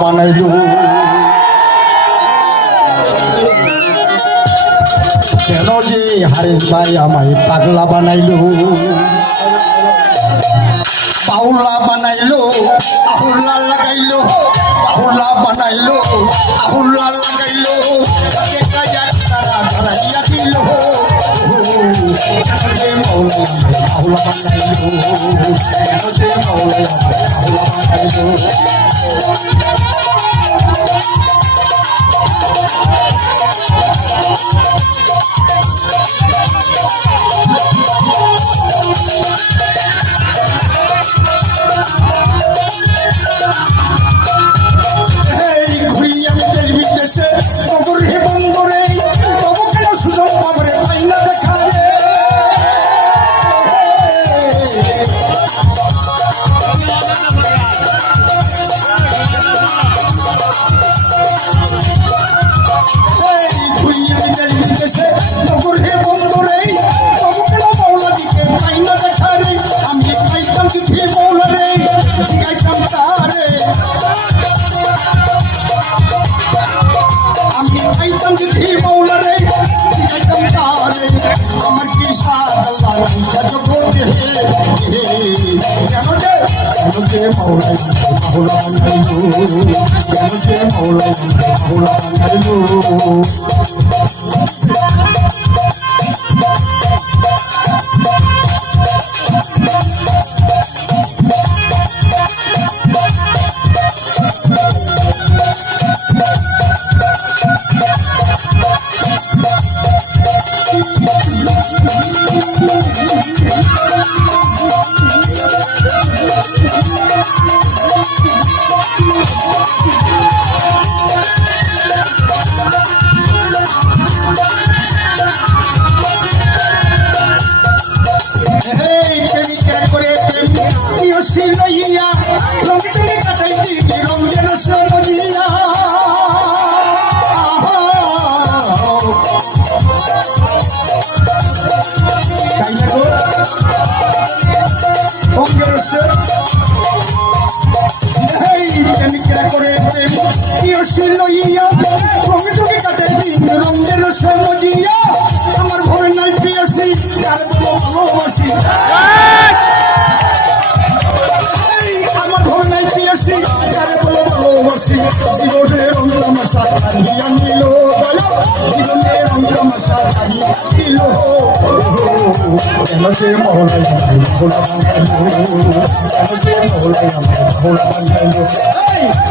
বানাইলো কেন যে হারিস ভাই আমায় পাগলা বানাইলো বাউলা বানাইলো আহুল্লা লাগাইলো বাহুল্লা বানাইলো আহুল্লা লাগাইলো তারা ধরাইয়া দিল কেন যে মৌলাই আমায় বাহুলা বানাইলো কেন যে মৌলাই আমায় বাহুলা বানাইলো মৌলাই বাহুলা বানাইলো কেন যে মৌলাই বাহুলা বানাইলো আমার ঘরে নাই প্রিয়সী তার ভালোবাসি আমার ঘরে নাই প্রিয়সী তার ভালোবাসি জীবনের অন্তমাশা হারিয়া নিল জীবনের অন্তমাশা হারিয়া দিল কেন যে মহলাই আমায় বাহুলা বানাইলো কেন যে মহলাই আমায় বাহুলা বানাইলো